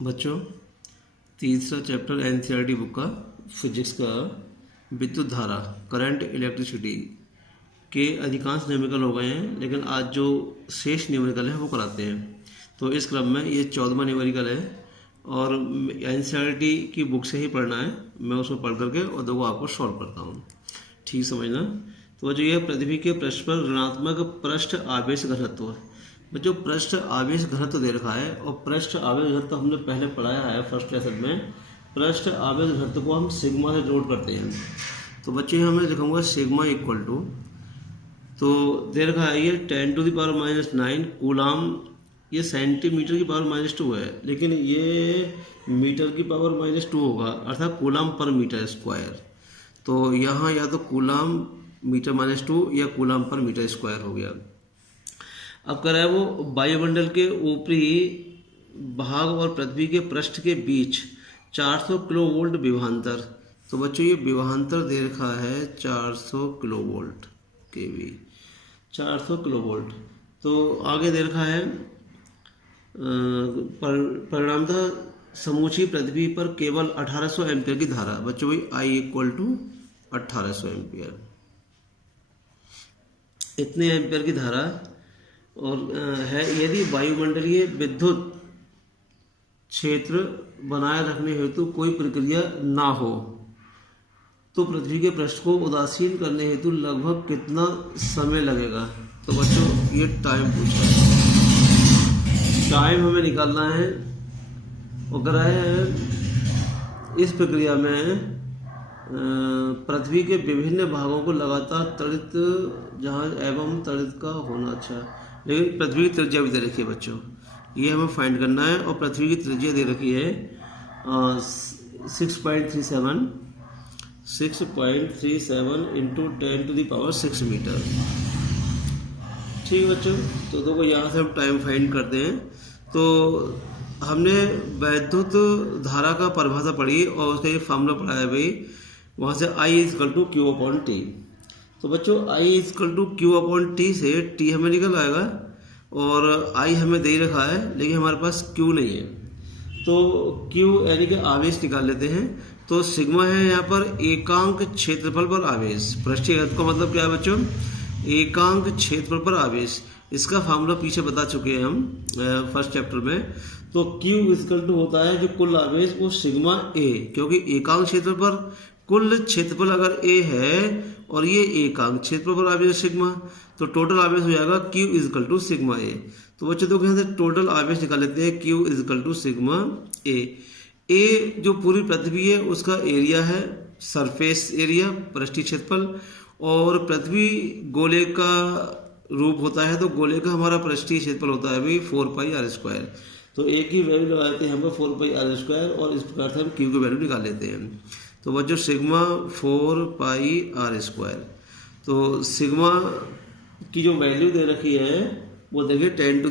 बच्चों, तीसरा chapter NCERT book का फिजिक्स का विद्युत धारा करंट इलेक्ट्रिसिटी के अधिकांश न्यूमेरिकल हो गए हैं, लेकिन आज जो शेष न्यूमेरिकल है वो कराते हैं। तो इस क्रम में ये 14वां न्यूमेरिकल है और एनसीईआरटी की बुक से ही पढ़ना है। मैं उसमें पढ़ करके और दो आपको सॉल्व करता हूँ, ठीक समझना। तो जो ये पृथ्वी के पृष्ठ पर ऋणात्मक पृष्ठ आवेश घनत्व है। बच्चों, पृष्ठ आवेश घनत्व दे रखा है और पृष्ठ आवेश घनत्व हमने पहले पढ़ाया है फर्स्ट लेसन में। पृष्ठ आवेश घनत्व को हम सिग्मा से नोट करते हैं। तो बच्चे हमें लिखूंगा सिग्मा इक्वल टू, तो दे रखा है ये 10⁻⁹ कूलाम। ये सेंटीमीटर की पावर -2 है, लेकिन ये मीटर की पावर -2 होगा, अर्थात कूलाम पर मीटर स्क्वायर। तो यहाँ या तो कूलाम मीटर -2 या कूलाम पर मीटर स्क्वायर हो गया। अब कर रहा है वो वायुमंडल के ऊपरी भाग और पृथ्वी के पृष्ठ के बीच 400 किलोवोल्ट विभवांतर। तो बच्चों ये विभवांतर दे रखा है 400 किलोवोल्ट के भी 400 किलोवोल्ट। तो आगे दे रखा है परिणामतः समूची पृथ्वी पर केवल 1800 एम्पियर की धारा। बच्चों भाई I इक्वल टू 1800 एम्पियर, इतने एम्पियर की धारा और है। यदि वायुमंडलीय विद्युत क्षेत्र बनाए रखने हेतु कोई प्रक्रिया ना हो तो पृथ्वी के पृष्ठ को उदासीन करने हेतु लगभग कितना समय लगेगा। तो बच्चों ये टाइम पूछा है, टाइम हमें निकालना है। और करा है इस प्रक्रिया में पृथ्वी के विभिन्न भागों को लगातार त्वरित जहाज एवं त्वरित का होना। अच्छा, लेकिन पृथ्वी की त्रिज्या भी दे रखी है बच्चों, ये हमें फाइंड करना है। और पृथ्वी की त्रिज्या दे रखी है 6.37 इंटू 10⁻6 मीटर। ठीक है बच्चों, तो देखो यहाँ से हम टाइम फाइंड करते हैं। तो हमने वैद्युत धारा का परिभाषा पढ़ी और उसका ये फार्मूला पढ़ा है भाई, वहाँ से I इक्वल टू Q/T। तो बच्चों I इक्वल टू Q/T से T हमें निकल आएगा और I हमें दे रखा है, लेकिन हमारे पास Q नहीं है। तो Q यानी कि आवेश निकाल लेते हैं। तो सिग्मा है यहाँ पर एकांक क्षेत्रफल पर आवेश। पृष्ठीय घनत्व का मतलब क्या है बच्चों? एकांक क्षेत्रफल पर आवेश। इसका फार्मूला पीछे बता चुके हैं हम फर्स्ट चैप्टर में। तो Q इक्वल टू होता है जो कुल आवेश वो सिग्मा A, क्योंकि एकांक क्षेत्र पर कुल क्षेत्रफल अगर A है और ये एकांक क्षेत्रफल पर आवेश सिग्मा, तो टोटल आवेश हो जाएगा Q equal to sigma A। तो बच्चों देखो यहाँ से टोटल आवेश निकाल लेते हैं Q equal to sigma A। A जो पूरी पृथ्वी है उसका एरिया है, सरफेस एरिया, पृष्ठीय क्षेत्रफल। और पृथ्वी गोले का रूप होता है, तो गोले का हमारा पृष्ठीय क्षेत्रफल होता है भाई 4πr²। तो A की वैल्यू लगाते हैं हम 4πr² और इस प्रकार से हम Q की वैल्यू निकाल लेते हैं। तो बच्चों सिग्मा 4πr²। तो सिग्मा की जो वैल्यू दे रखी है वो देखिए 10⁻⁹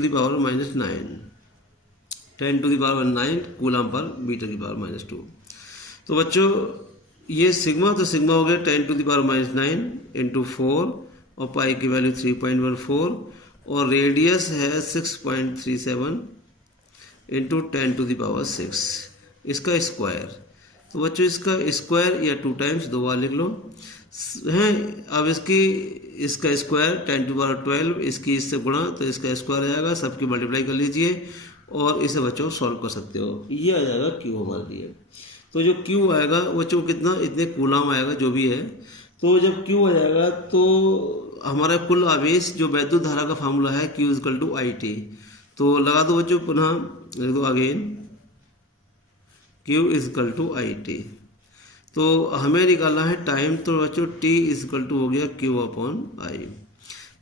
कूलाम पर मीटर की पावर -2। तो बच्चों ये सिग्मा, तो सिग्मा हो गया 10⁻⁹ इंटू 4 और पाई की वैल्यू 3.14 और रेडियस है 6.37 इंटू 10⁻6 इसका स्क्वायर। तो बच्चों इसका स्क्वायर या 2 टाइम्स 2 बार लिख लो हैं। अब इसका स्क्वायर 10⁻12, इसकी इससे गुणा, तो इसका स्क्वायर आ जाएगा, सबकी मल्टीप्लाई कर लीजिए और इसे बच्चों सॉल्व कर सकते हो। ये आ जाएगा Q हमारे लिए। तो जो Q आएगा बच्चों कितना, इतने कूलाम आएगा जो भी है। तो जब Q आ जाएगा तो हमारा कुल आवेश जो वैद्युत धारा का फार्मूला है Q इक्वल टू IT। तो लगा दो बच्चों, पुनः लिख दो again Q equal to IT। तो हमें निकालना है टाइम, तो बच्चों T इक्वल टू हो गया Q/I।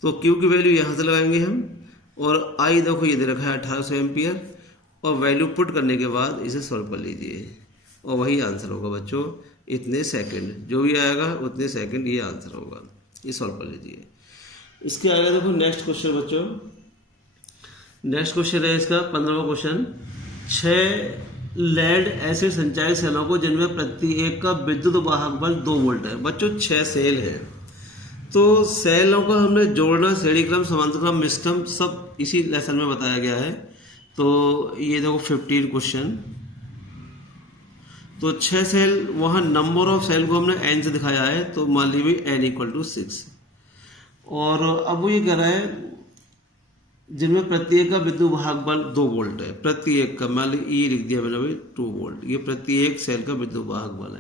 तो Q की वैल्यू यहाँ से लगाएंगे हम और I देखो ये दे रखा है 1800 एम्पियर और वैल्यू पुट करने के बाद इसे सॉल्व कर लीजिए और वही आंसर होगा बच्चों। इतने सेकंड जो भी आएगा उतने सेकंड ये आंसर होगा, ये सॉल्व कर लीजिए। इसके आगे देखो नेक्स्ट क्वेश्चन बच्चों। नेक्स्ट क्वेश्चन है इसका 15वां क्वेश्चन। 6 लेड एसिड संचायक सेलों को जिनमें प्रत्येक का विद्युत वाहक बल 2 वोल्ट है। बच्चों 6 सेल है, तो सेलों को हमने जोड़ना, श्रेणी क्रम, समांतर क्रम, मिश्रक्रम सब इसी लेसन में बताया गया है। तो ये देखो 15 क्वेश्चन। तो 6 सेल, वहाँ नंबर ऑफ सेल को हमने n से दिखाया है, तो मान लीजिए n इक्वल टू 6। और अब वो ये कह रहा है जिनमें प्रत्येक का विद्युत भाग बल 2 वोल्ट है, प्रत्येक का, मान लीजिए ई लिख दिया मैंने भाई 2 वोल्ट, ये प्रत्येक सेल का विद्युत भाग बल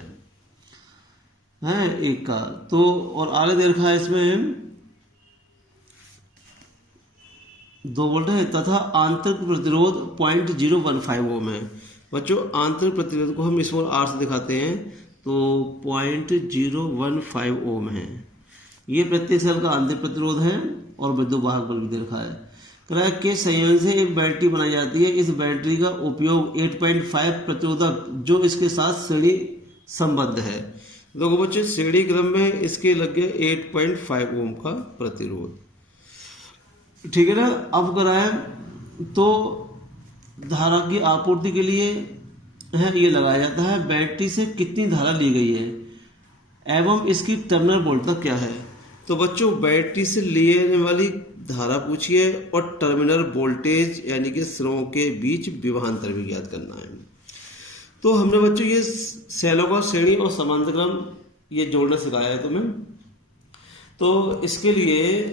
है एक का। तो और आगे दे रखा है इसमें 2 वोल्ट है तथा आंतरिक प्रतिरोध 0.015 ओम है। बच्चों आंतरिक प्रतिरोध को हम स्मॉल r से दिखाते हैं, तो 0.015 ओम है। ये प्रत्येक सेल का आंतरिक प्रतिरोध है और विद्युत वाहक बल भी दे रखा है। क्रैक के संयोजन से एक बैटरी बनाई जाती है। इस बैटरी का उपयोग 8.5 प्रतिरोधक जो इसके साथ श्रेणी संबद्ध है। देखो बच्चों श्रेणी क्रम में इसके लग गए 8.5 ओम का प्रतिरोध, ठीक है ना। अब कराए तो धारा की आपूर्ति के लिए है ये लगाया जाता है बैटरी से कितनी धारा ली गई है एवं इसकी टर्मिनल वोल्टेज क्या है। तो बच्चों बैटरी से लेने वाली धारा पूछिए और टर्मिनल वोल्टेज यानी कि सिरों के बीच विभवांतर भी ज्ञात करना है। तो हमने बच्चों ये सेलों का श्रेणी और समांतर क्रम ये जोड़ना सिखाया है तुम्हें। तो इसके लिए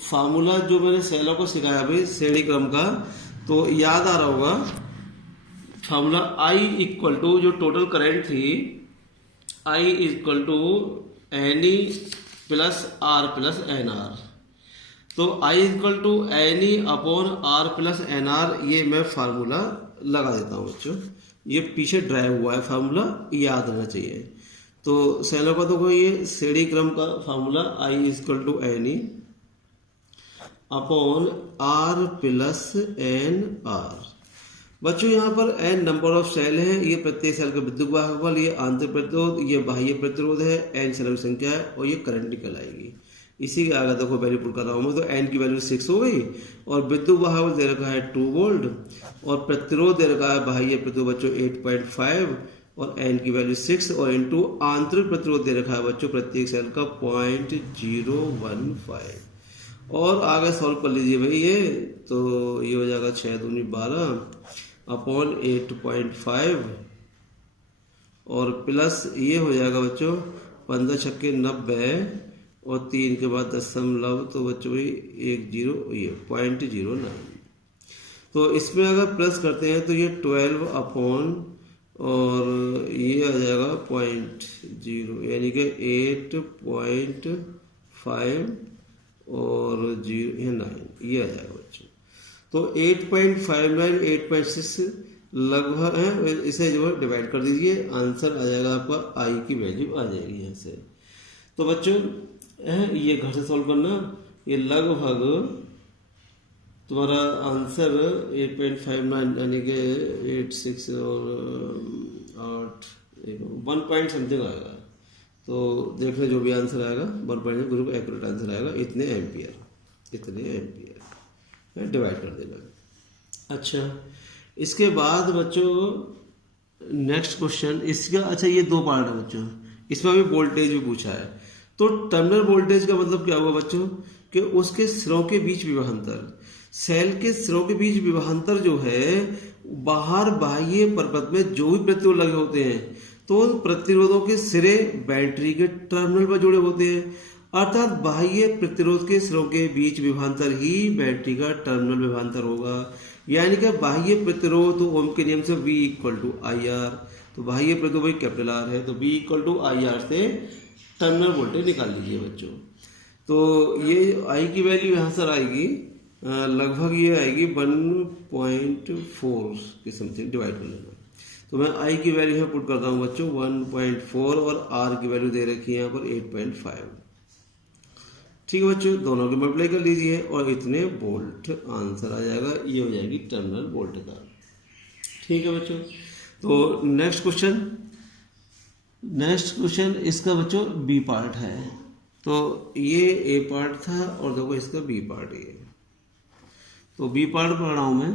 फार्मूला जो मैंने सेलों को सिखाया भाई श्रेणी क्रम का, तो याद आ रहा होगा फार्मूला I इक्वल टू जो टोटल करंट थी I equal to NE plus R plus NR। तो I equal to NE upon R plus NR, ये मैं फार्मूला लगा देता हूँ बच्चों, ये पीछे ड्राइव हुआ है फार्मूला, याद रहना चाहिए। तो सेलों का तो कोई ये श्रेणी क्रम का formula I equal to NE upon R plus NR। बच्चों यहाँ पर n नंबर ऑफ सेल है, ये प्रत्येक सेल का विद्युत वाहक बल, ये आंतरिक प्रतिरोध, ये बाह्य प्रतिरोध है, n सेलों की संख्या है और ये करंट निकल आएगी। इसी के आगे देखो वैल्यू पुट कर रहा हूँ मैं, तो n की वैल्यू 6 हो गई और विद्युत वाहक बल दे रखा है 2 वोल्ट और प्रतिरोध दे रखा है बाह्य प्रतिरोध बच्चों 8.5 और n की वैल्यू 6 और इंटू आंतरिक प्रतिरोध दे रखा है बच्चों प्रत्येक सेल का 0.015। और आगे सॉल्व कर लीजिए भाई ये, तो ये हो जाएगा 6 दूनी 12 अपॉन 8.5 और प्लस ये हो जाएगा बच्चों 15 छक्के 90 और 3 के बाद दशमलव, तो बच्चों भाई 10 ये 0.09। तो इसमें अगर प्लस करते हैं तो ये 12 अपॉन और ये आ जाएगा 0.0 यानी कि 8.5 और 9 ये आ जाएगा बच्चों। तो 8.59 8.6 लगभग है, इसे जो है डिवाइड कर दीजिए, आंसर आ जाएगा आपका I की वैल्यू आ जाएगी यहाँ से। तो बच्चों ये घर से सॉल्व करना, ये लगभग तुम्हारा आंसर 8.59 यानी कि 86 और 8 1 पॉइंट समथिंग आएगा। तो देख ले जो भी आंसर आएगा 1 पॉइंट बिल्कुल एक्यूरेट आंसर आएगा, इतने एम्पियर डिवाइड कर देना। अच्छा इसके बाद बच्चों नेक्स्ट क्वेश्चन इसका, अच्छा ये 2 पार्ट है बच्चों, इसमें भी वोल्टेज भी पूछा है। तो टर्मिनल वोल्टेज का मतलब क्या हुआ बच्चों कि उसके सिरों के बीच विभवांतर, सेल के सिरों के बीच विभवांतर जो है बाहर बाह्य परपथ में जो भी प्रतिरोध लगे होते हैं तो प्रतिरोधों के सिरे बैटरी के टर्मिनल पर जुड़े होते हैं, अर्थात बाह्य प्रतिरोध के सिरों के बीच विभवांतर ही बैटरी का टर्मिनल विभवांतर होगा। यानी कि बाह्य प्रतिरोध तो ओम के नियम से V इक्वल टू IR, तो बाह्य प्रतिरोध भाई कैपिटल R है, तो V इक्वल टू IR से टर्मिनल वोल्टेज निकाल लीजिए बच्चों। तो ये I की वैल्यू यहाँ सर आएगी लगभग ये आएगी 1.4 के समथिंग, डिवाइड कर लेना। तो मैं I की वैल्यू यहाँ पुट करता हूँ बच्चों 1.4 और R की वैल्यू दे रखी है यहाँ पर 8.5। ठीक है बच्चों, दोनों की मल्टीप्लाई कर लीजिए और इतने वोल्ट आंसर आ जाएगा, ये हो जाएगी टर्मिनल वोल्ट का। ठीक है बच्चों, तो नेक्स्ट क्वेश्चन इसका बच्चों बी पार्ट है। तो ये ए पार्ट था और देखो इसका बी पार्ट ये। तो बी पार्ट पढ़ रहा हूँ मैं,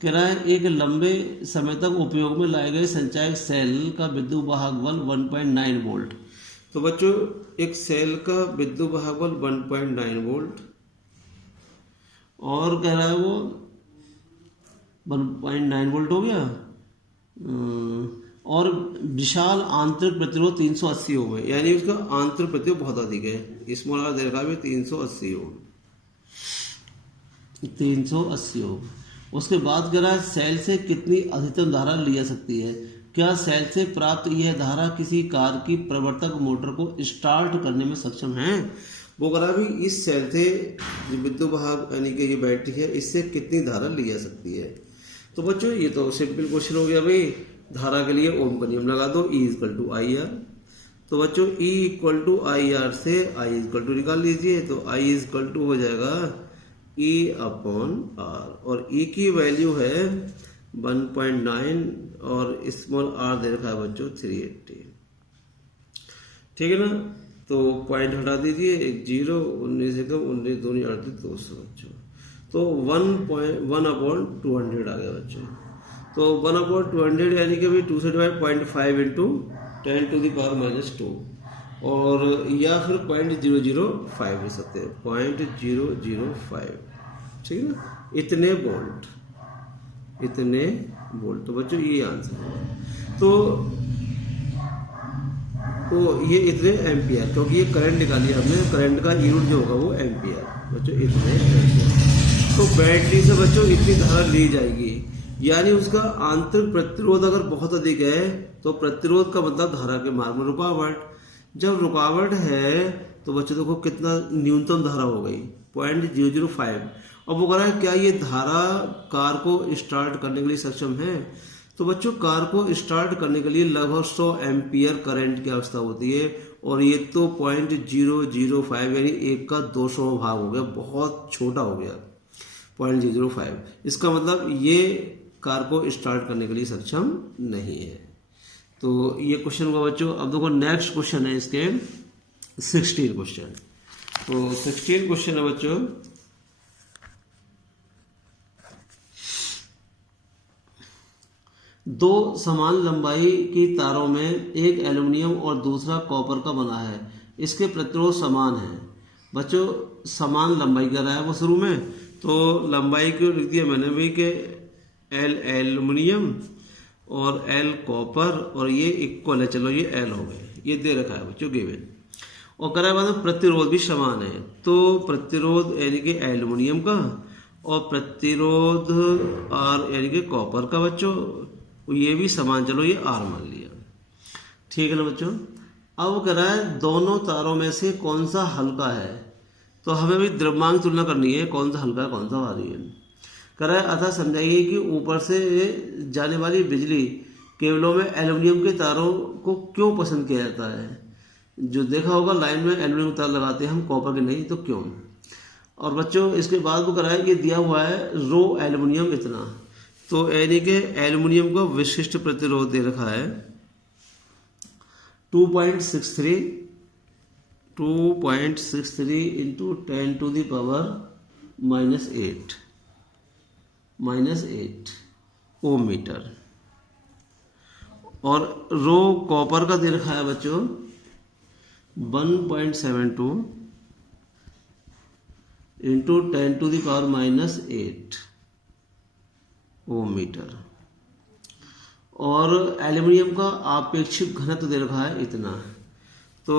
कह रहा है एक लंबे समय तक उपयोग में लाए गए संचायक सेल का विद्युत वाहक बल 1.9 वोल्ट। तो बच्चों एक सेल का विद्युत वाहक बल 1.9 वोल्ट और कह रहा है वो 1.9 वोल्ट हो गया। और विशाल आंतरिक प्रतिरोध 380 ओम है, यानी उसका आंतरिक प्रतिरोध बहुत अधिक है। स्मॉल आर दे रखा है 380 ओम, 380 ओम। उसके बाद कह रहा है सेल से कितनी अधिकतम धारा ली जा सकती है। क्या सेल से प्राप्त यह धारा किसी कार की प्रवर्तक मोटर को स्टार्ट करने में सक्षम है। वो कह रहा भी इस सेल से जो विद्युत भाग यानी कि ये बैटरी है, इससे कितनी धारा ली जा सकती है। तो बच्चों ये तो सिंपल क्वेश्चन हो गया भाई। धारा के लिए ओम का नियम लगा दो, E = IR। तो बच्चों E = IR से I = निकाल लीजिए। तो I = हो जाएगा E/R, और E की वैल्यू है 1.9 और स्मॉल r दे रखा है बच्चों 380। ठीक है ना। तो पॉइंट हटा दीजिए, 1 0, 19 से कम 19 दूनी 38 200 बच्चों। तो 1/200 आ गया बच्चों। तो 1/200 यानी कि भाई 2 से डिवाइड 0.5 इंटू 10⁻⁻2, और या फिर 0.005 ले सकते हैं, 0.005। ठीक है ना, इतने वोल्ट। तो बच्चों ये आंसर है। तो ये इतने एम्पियर, क्योंकि ये करंट निकाली हमने, करंट का यूनिट जो होगा वो एम्पियर बच्चों, इतने एम्पियर। तो बैटरी से बच्चों इतनी धारा ली जाएगी, यानी उसका आंतरिक प्रतिरोध अगर बहुत अधिक है तो प्रतिरोध का मतलब धारा के मार्ग में रुकावट। जब रुकावट है तो बच्चों देखो कितना न्यूनतम धारा हो गई 0.005। अब वो कह रहा है क्या ये धारा कार को स्टार्ट करने के लिए सक्षम है। तो बच्चों कार को स्टार्ट करने के लिए लगभग 100 एम्पियर करंट की आवश्यकता होती है, और ये तो 0.005 यानी 1 का 200 भाग हो गया, बहुत छोटा हो गया 0.005। इसका मतलब ये कार को स्टार्ट करने के लिए सक्षम नहीं है। तो ये क्वेश्चन हुआ बच्चों। अब देखो नेक्स्ट क्वेश्चन है इसके 16 क्वेश्चन। तो 16 क्वेश्चन है बच्चों, दो समान लंबाई की तारों में एक एल्युमिनियम और दूसरा कॉपर का बना है, इसके प्रतिरोध समान है। बच्चों समान लंबाई का रहा है वो शुरू में, तो लंबाई को लिख दिया मैंने भी कि L एल्युमिनियम और L कॉपर, और ये इक्वल है, चलो ये L हो गए, ये दे रखा है बच्चों गिवन। और कह रहा है बाद प्रतिरोध भी समान है, तो प्रतिरोध यानी कि एल्युमिनियम का और प्रतिरोध R यानी कि कॉपर का बच्चों, ये भी समान, चलो ये R मान लिया। ठीक है ना बच्चों। अब कह रहा है दोनों तारों में से कौन सा हल्का है। तो हमें भी द्रव्यमान की तुलना करनी है, कौन सा हल्का है कौन सा भारी है। कह रहा है अतः समझाइए कि ऊपर से जाने वाली बिजली केबलों में एल्युमिनियम के तारों को क्यों पसंद किया जाता है। जो देखा होगा लाइन में एल्युमिनियम तार लगाते हैं हम, कॉपर के नहीं, तो क्यों। और बच्चों इसके बाद वो कह रहा है कि दिया हुआ है रो एल्युमिनियम इतना, तो यानी कि एल्युमिनियम का विशिष्ट प्रतिरोध दे रखा है 2.63 इंटू 10⁻⁻8 ओम मीटर। और रो कॉपर का दे रखा है बच्चों 1.72 इंटू 10⁻⁻8 ओम मीटर। और एल्युमिनियम का आपेक्षिक घनत्व दे रखा है इतना। तो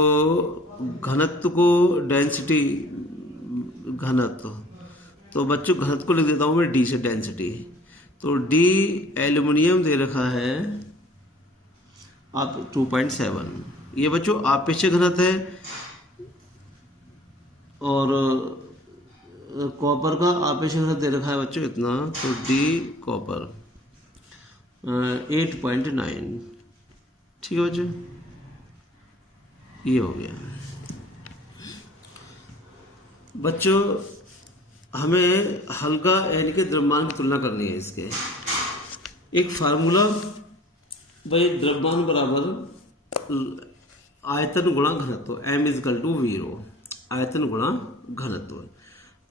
घनत्व को डेंसिटी, घनत्व, तो बच्चों घनत्व को लिख देता हूं मैं D से, डेंसिटी। तो D एल्युमिनियम दे रखा है आप 2.7, ये बच्चों आपेक्षिक घनत्व है। और कॉपर का आपेक्षिक घनत्व दे रखा है बच्चों इतना, तो D कॉपर 8.9। ठीक है बच्चों, ये हो गया। बच्चों हमें हल्का यानी कि द्रव्यमान की तुलना करनी है। इसके एक फार्मूला भाई, द्रव्यमान बराबर आयतन गुणा घनत्व, M = V, आयतन गुणा घनत्व।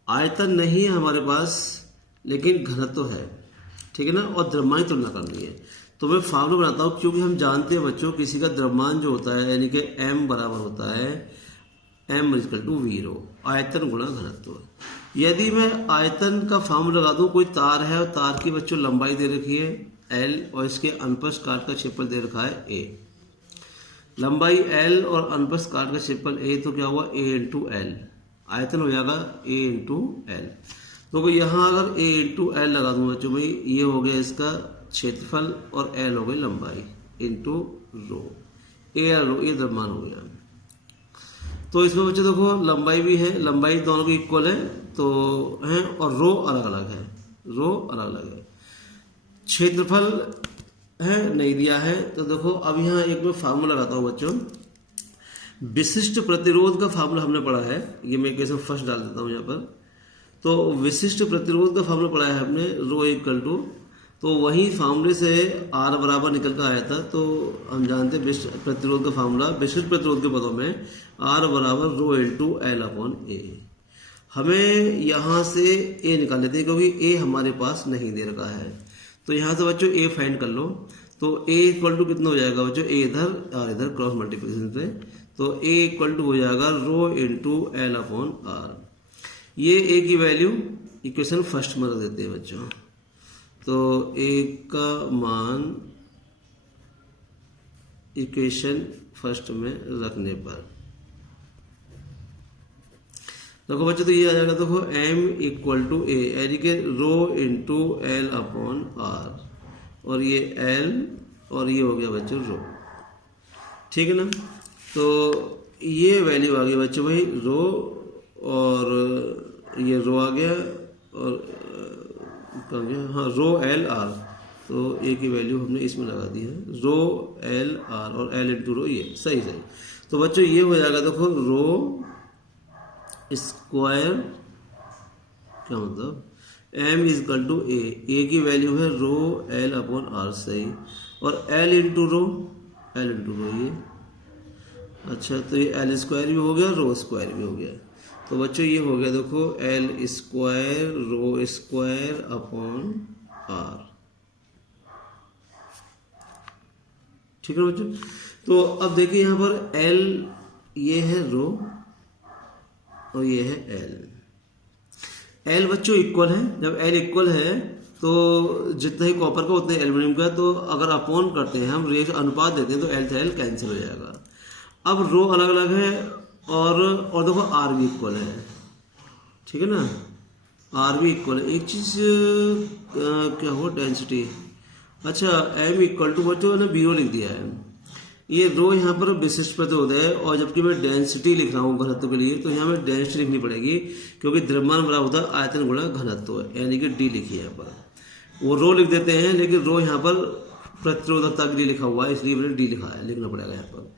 आयतन नहीं है हमारे पास लेकिन घनत्व है, ठीक है ना, और द्रव्यमान की तुलना करनी है। तो मैं फार्मूला बनाता हूँ, क्योंकि हम जानते हैं बच्चों किसी का द्रव्यमान जो होता है यानी कि M बराबर होता है M = V, आयतन गुणा घनत्व। यदि मैं आयतन का फॉर्मूला लगा दूं, कोई तार है और तार की बच्चों लंबाई दे रखी है L और इसके अनुप्रस्थ काट का क्षेत्रफल दे रखा है A। लंबाई L और अनुप्रस्थ काट का क्षेत्रफल A, तो क्या हुआ A इंटू एल, आयतन हो जाएगा A इंटू एल। तो यहाँ अगर A इंटू एल लगा दूँ बच्चों भाई, ये हो गया इसका क्षेत्रफल और L हो गई लंबाई इंटू रो, A और रो ये द्रव्यमान हो गया। तो इसमें बच्चों देखो लंबाई भी है, लंबाई दोनों की इक्वल है तो है, और रो अलग अलग है, रो अलग अलग है। क्षेत्रफल है नहीं दिया है, तो देखो अब यहाँ एक मैं फार्मूला लगाता हूँ बच्चों। विशिष्ट प्रतिरोध का फार्मूला हमने पढ़ा है, ये मैं इक्वेशन फर्स्ट डाल देता हूँ यहाँ पर। तो विशिष्ट प्रतिरोध का फार्मूला पढ़ा है हमने, रो इक्वल टू, तो वही फार्मूले से R बराबर निकल कर आया था। तो हम जानते हैं विशिष्ट प्रतिरोध का फार्मूला, विशिष्ट प्रतिरोध के पदों में R बराबर रो इंटू एल अपॉन ए। हमें यहाँ से A निकाल लेते हैं क्योंकि A हमारे पास नहीं दे रखा है। तो यहाँ से बच्चों A फाइंड कर लो, तो A इक्वल टू कितना हो जाएगा बच्चों, A इधर और इधर क्रॉस मल्टीप्लिकेशन पे, तो A इक्वल टू हो जाएगा rho into L upon are. ये A की वैल्यू इक्वेशन फर्स्ट में रख देते हैं बच्चों। तो A का मान इक्वेशन फर्स्ट में रखने पर देखो बच्चों, तो ये आ जाएगा देखो M इक्वल टू A, यानी कि rho into L upon are, और ये L और ये हो गया बच्चों रो, ठीक है ना। तो ये वैल्यू आ गई बच्चों भाई रो, और ये रो आ गया, और कहाँ गया, हाँ रो एल आर। तो A की वैल्यू हमने इसमें लगा दी है, रो एल आर और L इंटू रो, ये सही सही। तो बच्चों ये हो जाएगा देखो रो स्क्वायर, क्या मतलब M is equal to A की वैल्यू है रो एल अपॉन आर, सही, और L into rho, L into rho ये, अच्छा तो ये L स्क्वायर भी हो गया, रो स्क्वायर भी हो गया। तो बच्चों ये हो गया देखो L square rho square upon R, ठीक है बच्चों। तो अब देखिए यहाँ पर L ये है रो और ये है L बच्चों इक्वल है। जब L इक्वल है तो जितना ही कॉपर का उतना ही एल्यूमिनियम का, तो अगर अपॉन करते हैं हम, रेट अनुपात देते हैं, तो L से L कैंसिल हो जाएगा। अब रो अलग अलग है और देखो R भी इक्वल है, ठीक है ना, R भी इक्वल है। एक चीज क्या हो डेंसिटी, अच्छा M इक्वल टू बच्चों ने 0 लिख दिया है, ये रो यहाँ पर विशिष्ट प्रतिरोध है, और जबकि मैं डेंसिटी लिख रहा हूँ घनत्व के लिए, तो यहाँ में डेंसिटी लिखनी पड़ेगी क्योंकि द्रव्यमान बराबर होता है आयतन गुणा घनत्व, यानी कि D लिखिए यहाँ पर। वो रो लिख देते हैं लेकिन रो यहाँ पर प्रतिरोधकता के लिए लिखा हुआ है, इसलिए मैंने D लिखा है, लिखना पड़ेगा यहाँ पर।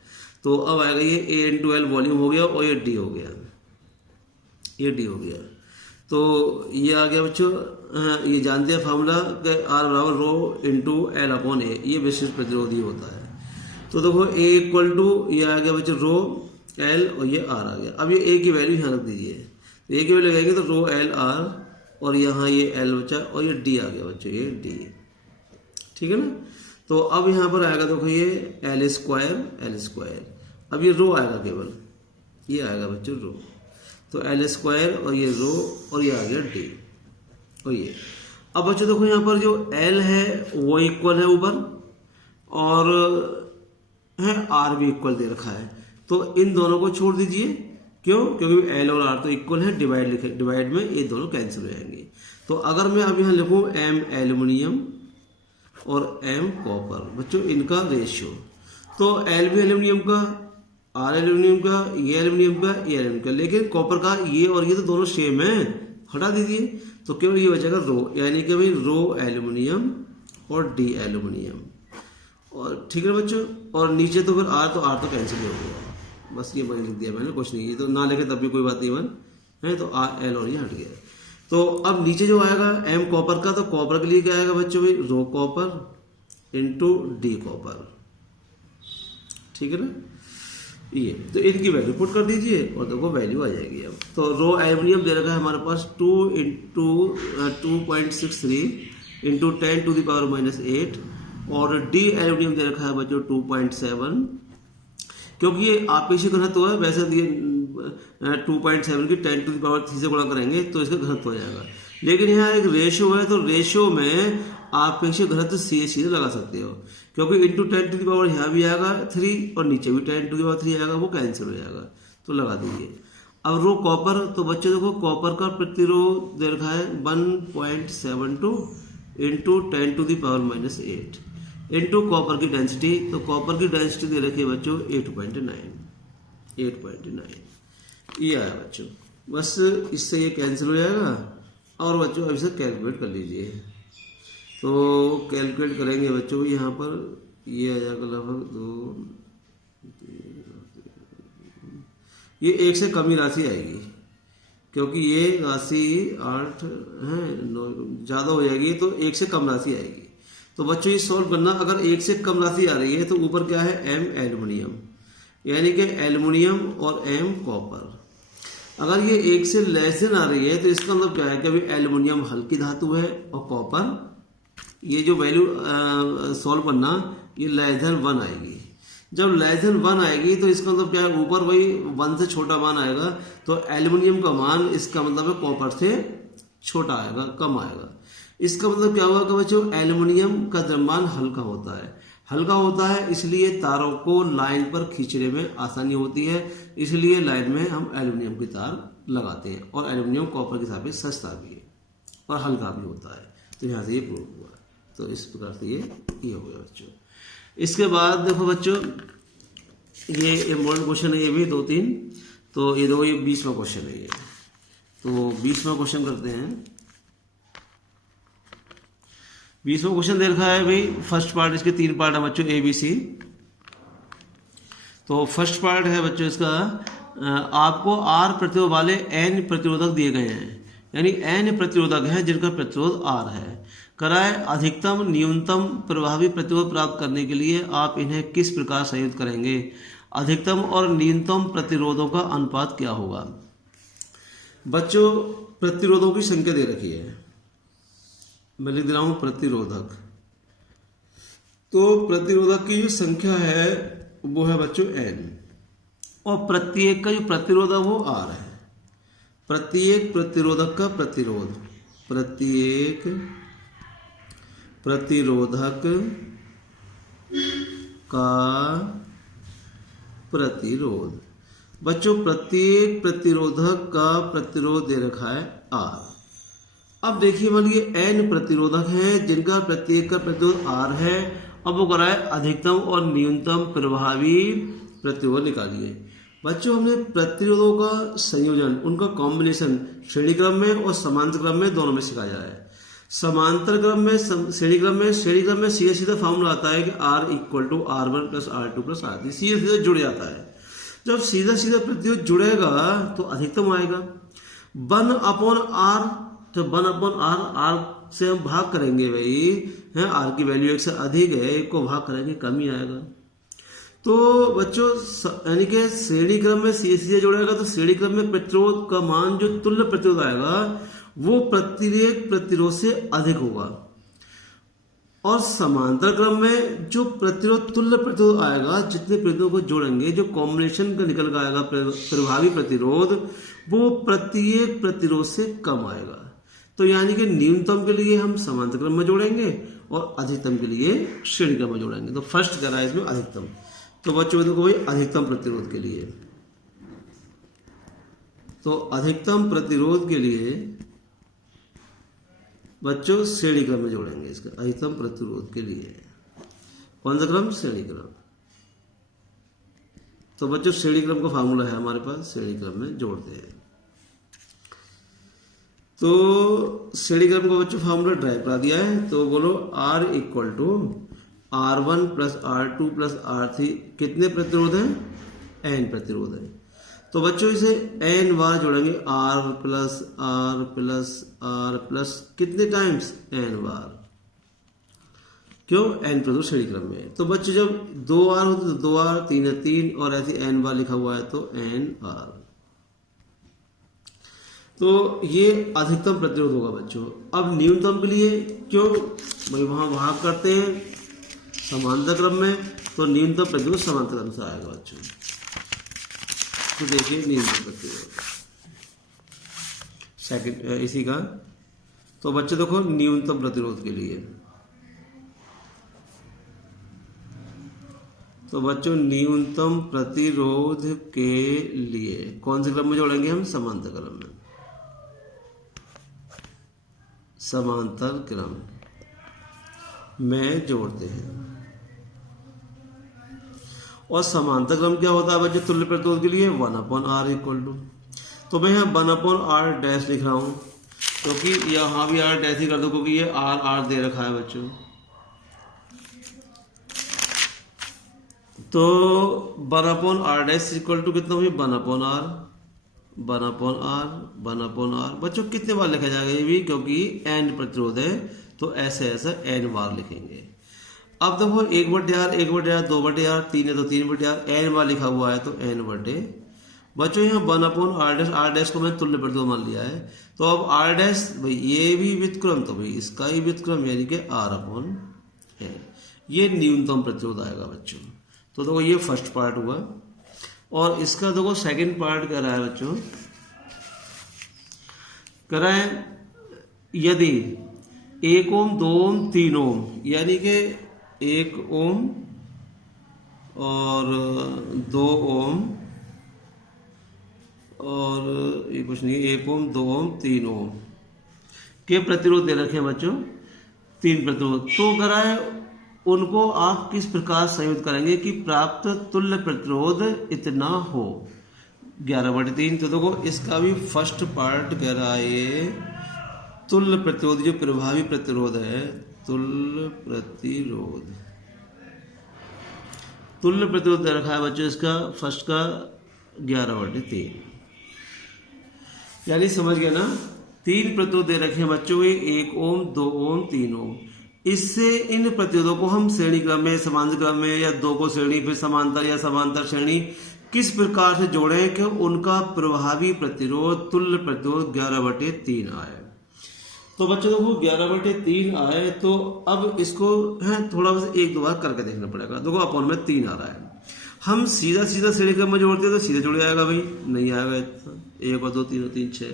तो अब आएगा ये A इंटू एल वॉल्यूम हो गया, और ये D हो गया, ये D हो गया। तो ये आ गया बच्चों, ये जानते हैं फार्मूला कि R बराबर रो इंटू एल अपॉन ए, ये विशिष्ट प्रतिरोध ही होता है। तो देखो A इक्वल टू ये आ गया बच्चों रो L और ये R आ गया। अब ये A की वैल्यू यहाँ रख दीजिए, तो A की वैल्यू लगाएंगे तो रो एल आर, और यहाँ ये L बचा, और ये D आ गया बच्चों, ये D, ठीक है ना। तो अब यहाँ पर आएगा देखो ये L स्क्वायर, अब ये रो आएगा केवल, ये आएगा बच्चों रो, तो L स्क्वायर और ये रो, और ये आ गया D, और ये। अब बच्चों देखो यहाँ पर जो L है वो इक्वल है ऊपर, और है R भी इक्वल दे रखा है, तो इन दोनों को छोड़ दीजिए, क्यों, क्योंकि L और R तो इक्वल है, डिवाइड में ये दोनों कैंसिल हो जाएंगे। तो अगर मैं अब यहाँ लिखूँ M एल्यूमिनियम और M कॉपर, बच्चों इनका रेशियो, तो L भी एल्यूमिनियम का, R एल्यूमिनियम का, ये एल्यूमिनियम का, ये एल्यूमिनियम का, लेकिन कॉपर का ये और ये तो दोनों सेम है, हटा दीजिए, तो केवल ये बचेगा रो, यानी कि भाई रो एल्यूमिनियम और D एल्यूमिनियम, और ठीक है बच्चों। और नीचे तो फिर R तो कैंसिल हो गया, बस ये वही लिख दिया मैंने, कुछ नहीं, ये तो ना लिखे तब भी कोई बात नहीं बन है, तो R L और ये हट गया। तो अब नीचे जो आएगा M कॉपर का, तो कॉपर के लिए क्या आएगा बच्चों भाई रो कॉपर इंटू D कॉपर, ठीक है ना। ये तो इनकी वैल्यू पुट कर दीजिए और देखो वैल्यू आ जाएगी। अब तो रो एल्यूमिनियम दे रखा है हमारे पास 2 इंटू 2.63 इंटू 10⁻⁻8, और D एल्यूमिनियम दे रखा है बच्चों 2.7, क्योंकि ये आपेक्षिक घनत्व है, वैसे 2.7 की 10⁻³ से गुणा करेंगे तो इसका घनत्व हो जाएगा। लेकिन यहाँ एक रेशो है, तो रेशो में आप पेंशिल घनत्व सीधे लगा सकते हो, क्योंकि इंटू 10⁻, यहाँ भी आएगा 3 और नीचे भी 10⁻³ आएगा, वो कैंसिल हो जाएगा, तो लगा दीजिए। अब रो कॉपर, तो बच्चों देखो कॉपर का प्रतिरोध दे रखा है 1.72 इंटू 10⁻⁻8 इंटू कॉपर की डेंसिटी, तो कॉपर की डेंसिटी दे रखी है बच्चों 8.9 ये आया बच्चों। बस इससे ये कैंसिल हो जाएगा। और बच्चों अब इसे कैलकुलेट कर लीजिए, तो कैलकुलेट करेंगे बच्चों, यहाँ पर ये आ जाएगा लगभग 2, ये 1 से कम ही राशि आएगी, क्योंकि ये राशि 8 है, 9 ज़्यादा हो जाएगी, तो 1 से कम राशि आएगी। तो बच्चों ये सॉल्व करना, अगर 1 से कम राशि आ रही है तो ऊपर क्या है, M एल्युमिनियम, यानी कि एल्युमिनियम और M कॉपर। अगर ये 1 से लेस देन आ रही है तो इसका मतलब क्या है कि अभी एल्युमिनियम हल्की धातु है और कॉपर, ये जो वैल्यू सॉल्व करना, ये लेस देन 1 आएगी। जब लेस देन 1 आएगी तो इसका मतलब क्या है, ऊपर वही 1 से छोटा मान आएगा, तो एल्युमिनियम का मान इसका मतलब है कॉपर से छोटा आएगा, कम आएगा। इसका मतलब क्या होगा कि बच्चों एल्युमिनियम का द्रव्यमान हल्का होता है, इसलिए तारों को लाइन पर खींचने में आसानी होती है, इसलिए लाइन में हम एल्युमिनियम की तार लगाते हैं। और एल्युमिनियम कॉपर के हिसाब से सस्ता भी है और हल्का भी होता है, तो यहाँ से ये प्रूव हुआ। तो इस प्रकार से ये हो गया बच्चों। इसके बाद देखो बच्चों, ये इम्पोर्टेंट क्वेश्चन है, ये भी 2-3, तो ये देखो, ये 20वां क्वेश्चन है ये। तो 20वां क्वेश्चन करते हैं। 20वां क्वेश्चन दे रखा है भाई, फर्स्ट पार्ट, इसके 3 पार्ट है बच्चों, ABC। तो फर्स्ट पार्ट है बच्चों इसका, आपको R प्रतिरोध वाले N प्रतिरोधक दिए गए हैं, यानी N प्रतिरोधक हैं जिनका प्रतिरोध R है। कराए अधिकतम न्यूनतम प्रभावी प्रतिरोध प्राप्त करने के लिए आप इन्हें किस प्रकार संयुक्त करेंगे? अधिकतम और न्यूनतम प्रतिरोधों का अनुपात क्या होगा? बच्चों प्रतिरोधों की संख्या दे रखी है, मैं लिख दे रहा हूं प्रतिरोधक। तो प्रतिरोधक की जो संख्या है वो है बच्चों N, और प्रत्येक का जो प्रतिरोध है वो R है। प्रत्येक प्रतिरोधक का प्रतिरोध, प्रत्येक प्रतिरोधक का प्रतिरोध, बच्चों प्रत्येक प्रतिरोधक का प्रतिरोध दे रखा है R। अब देखिए, मान लीजिए N प्रतिरोधक हैं जिनका प्रत्येक का प्रतिरोध R है। अब वो कराए अधिकतम और न्यूनतम प्रभावी प्रतिरोध निकालिए। बच्चों हमने प्रतिरोधों का संयोजन, उनका कॉम्बिनेशन श्रेणी क्रम में और समांतर क्रम में दोनों में सिखाया है। समांतर क्रम में, श्रेणी क्रम में सीधा सीधा फॉर्मूला आता है कि R = R1 + R2 + R3, सीधे सीधे जुड़ जाता है। जब सीधा सीधा प्रतिरोध जुड़ेगा तो अधिकतम आएगा। 1/R, तो 1/R, R से हम भाग करेंगे भाई, है R की वैल्यू 1 से अधिक है, 1 को भाग करेंगे कम ही आएगा। तो बच्चों यानी कि श्रेणी क्रम में सीधे जुड़ेगा तो श्रेणी क्रम में प्रतिरोध का मान जो तुल्य प्रतिरोध आएगा वो प्रत्येक प्रतिरोध से अधिक होगा, और समांतर क्रम में जो प्रतिरोध तुल्य प्रतिरोध आएगा, जितने प्रतिरोधों को जोड़ेंगे, जो कॉम्बिनेशन का निकल कर आएगा प्रभावी प्रतिरोध, वो प्रत्येक प्रतिरोध से कम आएगा। तो यानी कि न्यूनतम के लिए हम समांतर क्रम में जोड़ेंगे और अधिकतम के लिए श्रेणी क्रम में जोड़ेंगे। तो फर्स्ट करा है इसमें अधिकतम। तो बच्चों देखो भाई, अधिकतम प्रतिरोध के लिए, तो अधिकतम प्रतिरोध के लिए बच्चों श्रेणी क्रम में जोड़ेंगे इसका। अधिकतम प्रतिरोध के लिए कौन सा क्रम? श्रेणी क्रम। तो बच्चों श्रेणी क्रम का फार्मूला है हमारे पास, श्रेणी क्रम में जोड़ते हैं। तो श्रेणी क्रम का बच्चों फार्मूला ड्राइव करा दिया है। तो बोलो R = R1 + R2 + R3, कितने प्रतिरोध हैं? N प्रतिरोध है। तो बच्चों इसे N बार जोड़ेंगे, R+R+R+ कितने टाइम्स? N बार। क्यों? N प्रतिरोध श्रेणी क्रम में है। तो बच्चों जब 2R होते तो 2R, 3 है 3, और ऐसे N बार लिखा हुआ है तो NR। तो ये अधिकतम प्रतिरोध होगा बच्चों। अब न्यूनतम के लिए क्यों भाई, वहां भाग करते हैं समांतर क्रम में, तो न्यूनतम प्रतिरोध समांतर क्रम से आएगा बच्चों। तो देखिए न्यूनतम प्रतिरोध सेकंड इसी का। तो बच्चे देखो न्यूनतम प्रतिरोध के लिए, तो बच्चों न्यूनतम प्रतिरोध के लिए कौन से क्रम में जोड़ेंगे हम? समांतर क्रम में, समांतर क्रम में जोड़ते हैं। और समांतर क्रम क्या होता है बच्चों तुल्य प्रतिरोध के लिए? 1/r इक्वल टू, तो मैं यहाँ 1/r डैश लिख रहा हूं, क्योंकि यहाँ भी r डैश ही कर दो क्योंकि ये r दे रखा है बच्चों। तो 1/r डैश इक्वल टू कितना हुई? 1/r 1/r बच्चों कितने बार लिखा जाएगा ये भी, क्योंकि n प्रतिरोध है तो ऐसे ऐसा n बार लिखेंगे। अब देखो 1/r 1/r 2/r 3 है तो 3/r n बार लिखा हुआ है तो n/। बच्चों यहाँ 1/r डैश, r डैश को मैंने तुल्य प्रतिरोध मान लिया है, तो अब r डैश भाई ये भी व्युत्क्रम, तो भाई इसका ही व्युत्क्रम यानी कि r/n है। ये न्यूनतम प्रतिरोध आएगा बच्चों। तो देखो ये फर्स्ट पार्ट हुआ, और इसका देखो सेकंड पार्ट कह रहा है बच्चों, कह रहा है यदि 1 ओम 2 ओम 3 ओम यानी कि 1 ओम और 2 ओम और ये कुछ नहीं, 1 ओम 2 ओम 3 ओम के प्रतिरोध दे रखे हैं बच्चों, 3 प्रतिरोध। तो कह रहा है उनको आप किस प्रकार संयुक्त करेंगे कि प्राप्त तुल्य प्रतिरोध इतना हो? 11/3। तो देखो इसका भी फर्स्ट पार्ट कह रहा है ये तुल्य प्रतिरोध, जो प्रभावी प्रतिरोध है, तुल्य प्रतिरोध दे रखा है बच्चों इसका फर्स्ट का 11/3, यानी समझ गए ना। 3 प्रतिरोध दे रखे हैं बच्चों ये, 1 ओम 2 ओम 3 ओम। इससे इन प्रतिरोधों को हम श्रेणी क्रम में, समांतर क्रम में, या 2 को श्रेणी फिर समांतर या समांतर श्रेणी किस प्रकार से जोड़ें कि उनका प्रभावी प्रतिरोध तुल्य प्रतिरोध 11/3 आए। तो बच्चों देखो 11/3 आए, तो अब इसको है थोड़ा बस 1-2 बार करके देखना पड़ेगा। देखो अपॉन में 3 आ रहा है, हम सीधा श्रेणी क्रम में जोड़ते हैं तो सीधे जुड़ जाएगा भाई, नहीं आएगा इतना, 1 और 2 3 और 3 6।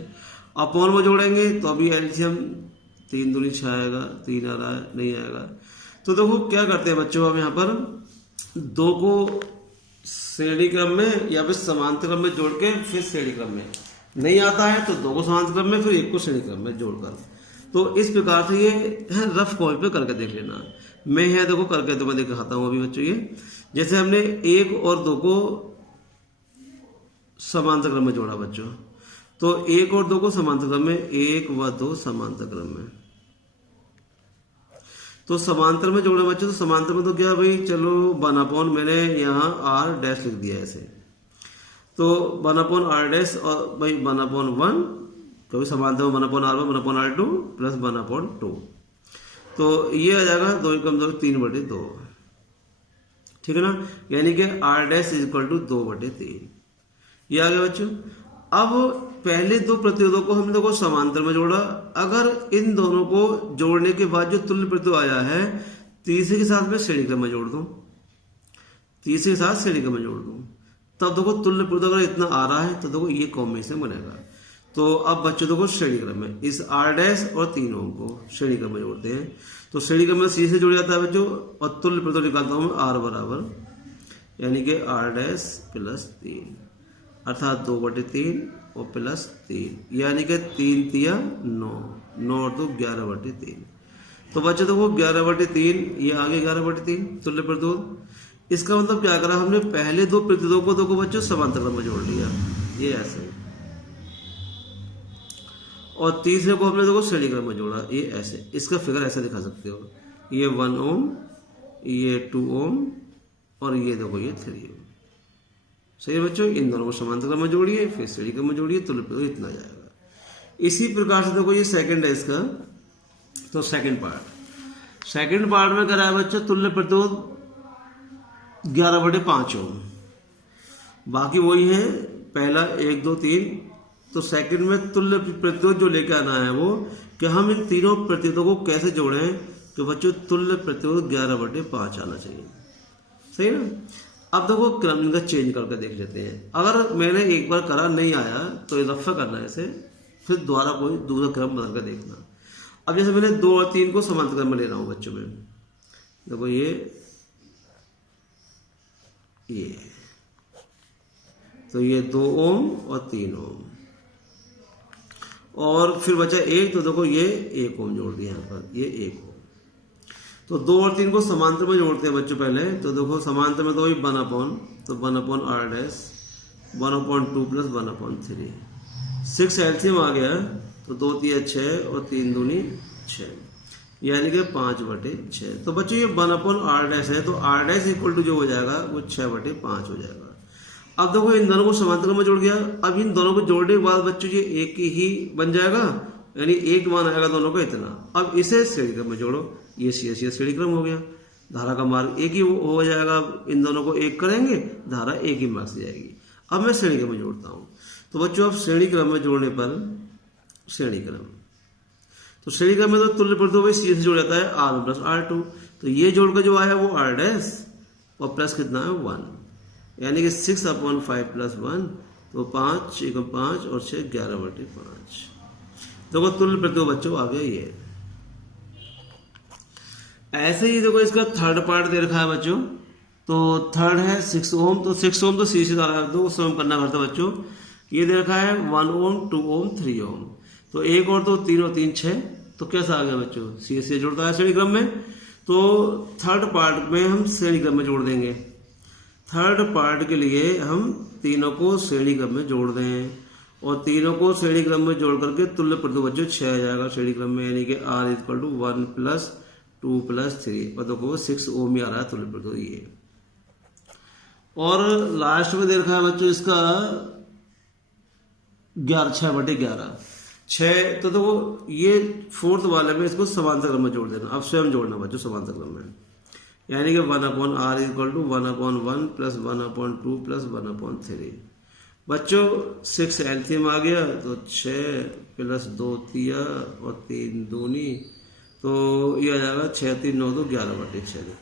अपॉन में जोड़ेंगे तो अभी एलसीएम 3 दूनी 6 आएगा, 3 आ रहा है, नहीं आएगा। तो देखो क्या करते हैं बच्चों, अब यहाँ पर 2 को श्रेणी क्रम में या फिर समांतर क्रम में जोड़ के फिर श्रेणी क्रम में, नहीं आता है तो 2 को समांतर क्रम में फिर 1 को श्रेणी क्रम में जोड़कर, तो इस प्रकार से ये रफ कॉपी पे करके देख लेना। मैं यहाँ देखो करके तो मैं दिखाता हूँ अभी बच्चों। ये जैसे हमने 1 और 2 को समांतर क्रम में जोड़ा बच्चों, तो 1 और 2 को समांतर क्रम में, 1 व 2 समांतर क्रम में, तो समांतर में जोड़ा बच्चों। तो समांतर में तो क्या भाई, चलो 1/, मैंने यहाँ r डैश लिख दिया ऐसे, तो 1/r डैश और भाई 1/1, कभी समांतर में 1/r1 1/r2 प्लस 1/2, तो ये आ जाएगा 2 कम 2 3/2, ठीक है ना, यानी कि r डैश इक्वल टू 2/3 ये आ गया बच्चों। अब पहले 2 प्रतिरोधों को हमने देखो समांतर में जोड़ा, अगर इन दोनों को जोड़ने के बाद जो तुल्य प्रतिरोध आया है, तीसरे के साथ में श्रेणी क्रम में जोड़ दूं, तीसरे के साथ श्रेणी क्रम में जोड़ दूं, तब देखो तुल्य प्रतिरोध अगर इतना आ रहा है तो देखो ये कॉम्बिनेशन बनेगा। तो अब बच्चों देखो श्रेणी क्रम में इस r डैश और 3 ओम को श्रेणी क्रम में जोड़ते हैं, तो श्रेणी क्रम में सीधे जुड़ जाता है बच्चों, और तुल्य प्रतिरोध निकालता हूं मैं r बराबर, यानी कि r डैश प्लस 3 अर्थात 2/3 और प्लस 3, यानी कि 3 तिया 9, 9 और 2 11/3। तो बच्चों देखो 11/3 ये आगे 11/3 तुल्य प्रतिरोध। इसका मतलब क्या करा हमने, पहले 2 प्रतिरोधों को देखो बच्चों समांतर क्रम में जोड़ लिया, ये ऐसे, और तीसरे को हमने देखो श्रेणी क्रम में जोड़ा, ये ऐसे। इसका फिगर ऐसे दिखा सकते हो, ये 1 ओम, ये 2 ओम और ये देखो ये 3 ओम। सही है बच्चों, इन दोनों को समांतर क्रम में जोड़िए फिर श्रेणी क्रम में जोड़िए, तो इतना जाएगा। इसी प्रकार से देखो ये सेकंड है इसका, तो सेकंड पार्ट में करा है बच्चों तुल्य प्रतिरोध 11/5 ओम, बाकी वही है पहला 1 2 3। तो सेकंड में तुल्य प्रतिरोध जो लेके आना है वो कि हम इन तीनों प्रतिरोधों को कैसे जोड़ें, तो बच्चों तुल्य प्रतिरोध 11/5 आना चाहिए, सही ना। अब देखो क्रम इनका चेंज करके देख लेते हैं। अगर मैंने एक बार करा नहीं आया तो ये दफा करना है इसे, फिर दोबारा कोई दूसरा क्रम बदल कर देखना। अब जैसे मैंने 2 और 3 को समांतर क्रम में ले रहा हूँ बच्चों में, देखो ये तो ये 2 ओम और 3 ओम, और फिर बचा 1, तो देखो ये 1 ओम जोड़ दिया यहाँ पर, ये 1 ओम। तो 2 और 3 को समांतर में जोड़ते हैं बच्चों पहले। तो देखो समांतर में तो वही 1 अपॉन, तो 1 upon r dash 1 upon 2 plus 1 upon 3, 6 LCM आ गया, तो 2 3 6 और 3 दूनी 6, यानी कि 5/6। तो बच्चों ये 1 अपॉन r डैश है, तो r डैश इक्वल टू जो हो जाएगा वो 6/5 हो जाएगा। अब देखो इन दोनों को समांतर में जोड़ दिया। अब इन दोनों को जोड़ने के बाद बच्चों ये एक ही बन जाएगा, यानी एक मान आएगा दोनों का इतना। अब इसे श्रेणी क्रम में जोड़ो, ये श्रेणी क्रम हो गया, धारा का मार्ग एक ही हो जाएगा। इन दोनों को एक करेंगे, धारा एक ही मार्ग से जाएगी। अब मैं श्रेणी क्रम में जोड़ता हूँ। तो बच्चों अब श्रेणी क्रम में जोड़ने पर श्रेणी क्रम, तो श्रेणी क्रम में तो तुल्य प्रतिरोध भाई सी से जोड़ जाता है R1 प्लस R2। तो ये जोड़कर जो आया वो R डैश और प्लस कितना है 1, यानी कि 6/5 प्लस 1, तो 5 1 5 और 6 11/5। देखो तुल्य प्रतिरोध बच्चों आ गया ये। ऐसे ही देखो इसका थर्ड पार्ट दे रखा है बच्चों, तो थर्ड है 6 ओम, तो 6 ओम तो सी से दो स्वयं करना पड़ता बच्चों। ये दे रखा है 1 ओम 2 ओम 3 ओम, तो 1 और 2 3 और 3 6, तो कैसा आ गया बच्चों, सी से जोड़ता है श्रेणी क्रम में। तो थर्ड पार्ट में हम श्रेणी क्रम में जोड़ देंगे। थर्ड पार्ट के लिए हम तीनों को श्रेणी क्रम में जोड़ दें, और तीनों को श्रेणी क्रम में जोड़ करके तुल्य प्रतिरोध बच्चों 6 आ जाएगा श्रेणी क्रम में, यानी कि R equal to 1 plus 2 plus 3, और देखो 6 ओम ही आ रहा है तुल्य प्रतिरोध ये। और लास्ट में दे रखा है बच्चों इसका 6/11 6। तो देखो ये फोर्थ वाले में इसको समांतर क्रम में जोड़ देना। अब स्वयं जोड़ना बच्चों समांतर क्रम में, यानी कि 1 upon R equal to 1 upon 1 plus 1 upon 2 plus 1 upon 3। बच्चों 6 एलसीएम आ गया, तो 6 प्लस 2 3 और 3 दूनी, तो ये आ जाएगा 6 3 9 तो 11/6।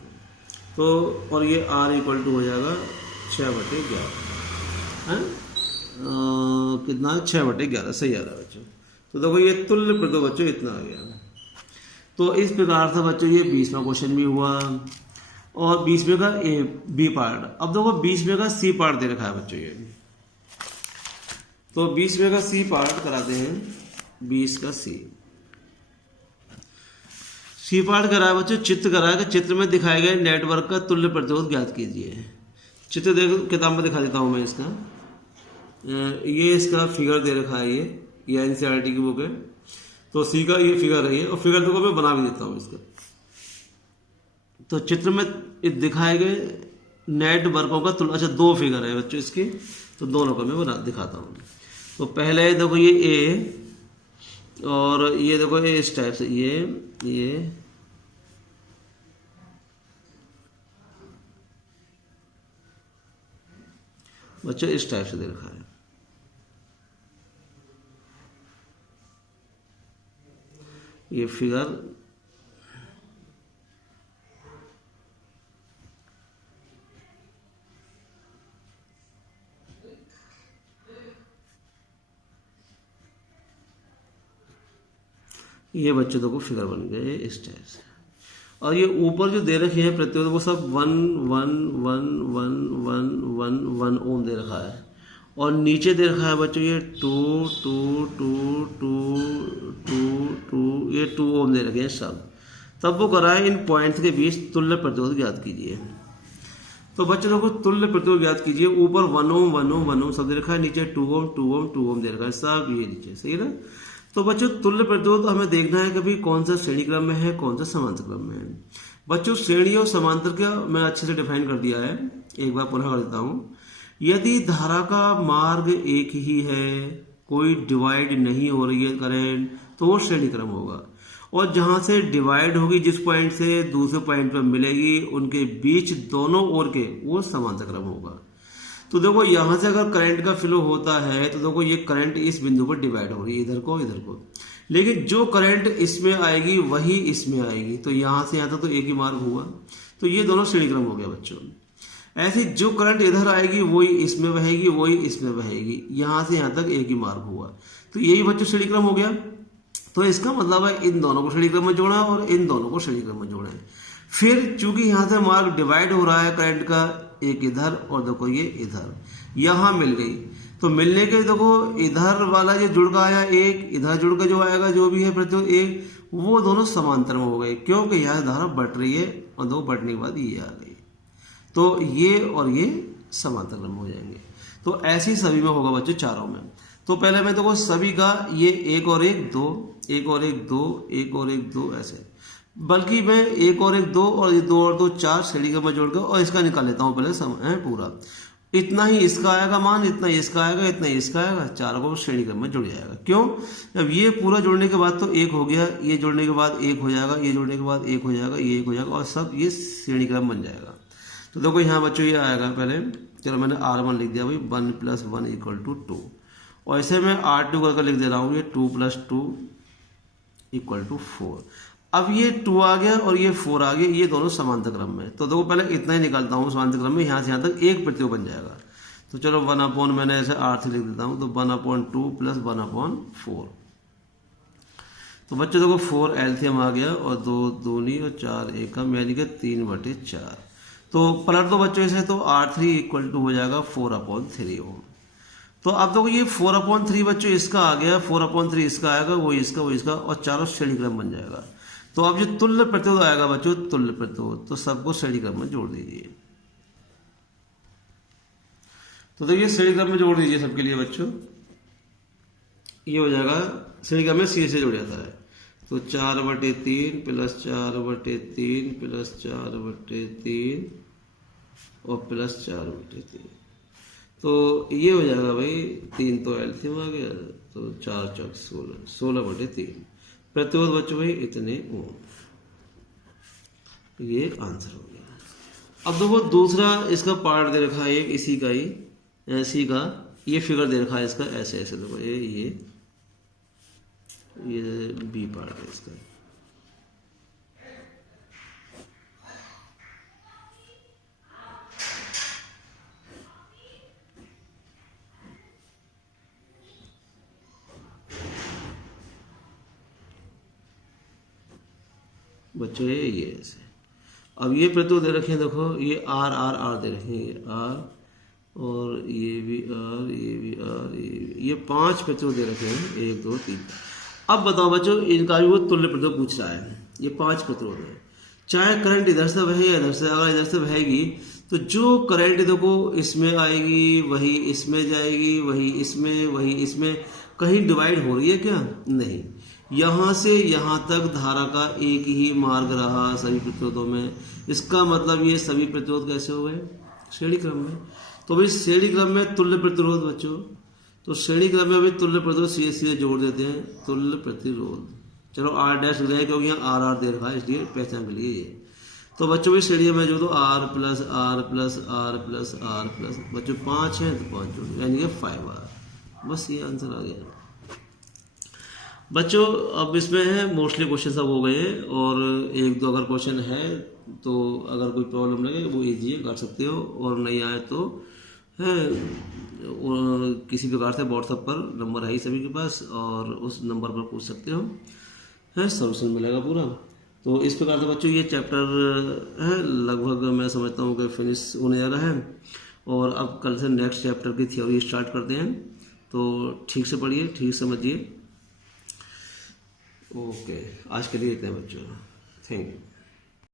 तो और ये R इक्वल टू हो जाएगा 6/11 है, कितना है 6/11, सही आ रहा है बच्चों। तो देखो ये तुल्य प्रतिरोध बच्चों इतना आ गया। तो इस प्रकार से बच्चों ये 20वां क्वेश्चन भी हुआ, और 20वें का बी पार्ट। अब देखो 20वें का सी पार्ट दे रखा है बच्चों ये, तो 20वें का सी पार्ट कराते हैं। 20 का सी पार्ट करा है बच्चों, चित्र करा है कि चित्र में दिखाए गए नेटवर्क का तुल्य प्रतिरोध ज्ञात कीजिए। चित्र देखो किताब में दिखा देता हूं मैं इसका। ये इसका फिगर दे रखा है, ये एनसीईआरटी की बुक है, तो सी का ये फिगर है ये, और फिगर देखो मैं बना भी देता हूँ इसका। तो चित्र में दिखाए गए नेटवर्कों का तुल्य, अच्छा 2 फिगर है बच्चों इसके, तो दोनों को मैं बना दिखाता हूँ। तो पहले देखो ये ए, और ये देखो ये इस टाइप से ये बच्चों इस टाइप से दे रखा है। ये फिगर ये बच्चों देखो फिगर बन गए इस टाइप से। और ये ऊपर जो दे रखे हैं प्रतिरोध वो सब 1 1 1 1 1 1 1 ओम दे रखा है, और नीचे दे रखा है बच्चों ये 2 2 2 2 2 2 ये 2 ओम दे रखे हैं सब। तब वो कराए इन पॉइंट्स के बीच तुल्य प्रतिरोध ज्ञात कीजिए। तो बच्चों लोगों को तुल्य प्रतिरोध ज्ञात कीजिए। ऊपर 1 ओम 1 ओम 1 ओम सब दे रखा है, नीचे 2 ओम 2 ओम 2 ओम दे रखा है सब ये नीचे, सही है ना। तो बच्चों तुल्य प्रतिरोध हमें देखना है कि भाई कौन सा श्रेणी क्रम में है, कौन सा समांतर क्रम में है। बच्चों श्रेणी और समांतर का मैं अच्छे से डिफाइन कर दिया है, एक बार पुनः कर देता हूँ। यदि धारा का मार्ग एक ही है, कोई डिवाइड नहीं हो रही है करंट, तो वो श्रेणी क्रम होगा। और जहां से डिवाइड होगी, जिस पॉइंट से दूसरे पॉइंट पर मिलेगी, उनके बीच दोनों ओर के वो समांतर क्रम होगा। तो देखो यहां से अगर करंट का फ्लो होता है तो देखो ये करंट इस बिंदु पर डिवाइड हो रही है, इधर को, लेकिन जो करंट इसमें आएगी वही इसमें आएगी, तो यहां से यहां तक तो एक ही मार्ग हुआ, तो ये दोनों श्रेणी क्रम हो गया बच्चों। ऐसे जो करंट इधर आएगी वही इसमें बहेगी, वही इसमें बहेगी, यहाँ से यहाँ तक एक ही मार्ग हुआ। तो यही बच्चों श्रेणी क्रम हो गया। तो इसका मतलब है इन दोनों को श्रेणी क्रम में जोड़ा और इन दोनों को श्रेणी क्रम में जोड़ा है। फिर चूंकि यहाँ से मार्ग डिवाइड हो रहा है करंट का, एक इधर और देखो ये इधर, यहाँ मिल गई। तो मिलने के देखो इधर वाला जो जुड़ का आया एक, इधर जुड़ का जो आएगा जो भी है प्रतिरोध एक, वो दोनों समांतर में हो गए, क्योंकि यहाँ धारा बढ़ रही है और दो बढ़ने के बाद ये आ गई। तो ये और ये समांतर क्रम हो जाएंगे। तो ऐसे ही सभी में होगा बच्चों, चारों में। तो पहले मैं देखो सभी का ये एक और एक दो, एक और एक दो, एक और एक दो, ऐसे, बल्कि मैं एक और एक दो और ये दो और दो चार श्रेणी क्रम में जोड़कर और इसका निकाल लेता हूँ पहले समय पूरा। इतना ही इसका आएगा मान, इतना इसका आएगा, इतना इसका आएगा, चारों को श्रेणी क्रम में जुड़ जाएगा। क्यों? अब ये पूरा जोड़ने के बाद तो एक हो गया, ये जोड़ने के बाद एक हो जाएगा, ये जोड़ने के बाद एक हो जाएगा, ये एक हो जाएगा और सब ये श्रेणी क्रम बन जाएगा। तो देखो यहाँ बच्चों ये आएगा पहले, चलो मैंने R1 लिख दिया भाई, 1 + 1 = 2, और ऐसे मैं R2 करके लिख दे रहा हूँ, ये 2 + 2 = 4। अब ये 2 आ गया और ये 4 आ गया, ये दोनों समांतर क्रम में। तो देखो पहले इतना ही निकालता हूँ समांतर क्रम में, यहाँ से यहाँ तक एक प्रतिरोध बन जाएगा। तो चलो 1/, मैंने ऐसे R3 लिख देता हूँ, तो 1/2 + 1/4। तो बच्चों देखो 4 एल्सियम आ गया और 2 दूनी और 4 एकम, यानी कि 3/4। तो पलट दो बच्चों इसे, तो R3 = हो जाएगा 4/3 ओम। तो अब देखो ये 4/3 बच्चों इसका आ गया, 4/3 इसका आएगा, वो इसका, वो इसका, और चारों श्रेणी क्रम बन जाएगा। तो अब जो तुल्य प्रतिरोध आएगा बच्चों, तुल्य प्रतिरोध, तो सबको श्रेणी क्रम में जोड़ दीजिए। तो देखिए श्रेणी क्रम में जोड़ दीजिए सबके लिए बच्चों, ये हो जाएगा श्रेणी क्रम में सी से जुड़ जाता है। तो 4/3 + 4/3 + 4/3 और +4/3, तो ये हो जाएगा भाई 3 तो एल्सियम आ गया, तो 4 × 4 = 16/3 प्रतिरोध बच्चों भाई इतने ओम। ये आंसर हो गया। अब देखो दूसरा इसका पार्ट दे रखा है एक इसी का ही, ऐसी का ये फिगर दे रखा है इसका, ऐसे ऐसे देखो ये बी पार्ट है इसका। बच्चों ये ऐसे, अब ये प्रतिरोध दे रखे हैं देखो, ये R दे रखे हैं, R और ये भी R, ये भी R, ये 5 प्रतिरोध दे रखे हैं, 1 2 3। अब बताओ बच्चों इनका भी वो तुल्य प्रतिरोध पूछ रहा है। ये 5 प्रतिरोध है, चाहे करंट इधर से बहे या इधर से, अगर इधर से बहेगी तो जो करंट देखो इसमें आएगी वही इसमें जाएगी, वही इसमें, वही इसमें, कहीं डिवाइड हो रही है क्या? नहीं। यहाँ से यहाँ तक धारा का एक ही मार्ग रहा सभी प्रतिरोधों में। इसका मतलब ये सभी प्रतिरोध कैसे हो गए? श्रेणी क्रम में। तो भाई श्रेणी क्रम में तुल्य प्रतिरोध बच्चों, तो श्रेणी क्रम में अभी तुल्य प्रतिरोध सीधे जोड़ देते हैं, तुल्य प्रतिरोध। चलो R' लिख रहे हैं क्योंकि यहाँ R दे रखा है इसलिए पहचान के लिए ये। तो बच्चों भी श्रेणी में जो तो R + R + R + R बच्चों 5 हैं तो 5 जोड़, यानी कि 5R। बस ये आंसर आ गया बच्चों। अब इसमें है मोस्टली क्वेश्चन सब हो गए, और 1 2 अगर क्वेश्चन है तो अगर कोई प्रॉब्लम लगे वो इजी कर सकते हो, और नहीं आए तो है किसी प्रकार से व्हाट्सएप पर नंबर है ही सभी के पास, और उस नंबर पर पूछ सकते हो, है सोल्यूशन मिलेगा पूरा। तो इस प्रकार से बच्चों ये चैप्टर है लगभग मैं समझता हूँ कि फिनिश होने जा रहा है, और अब कल से नेक्स्ट चैप्टर की थ्योरी स्टार्ट करते हैं। तो ठीक से पढ़िए, ठीक समझिए। ओके, आज के लिए इतना बच्चों, थैंक यू।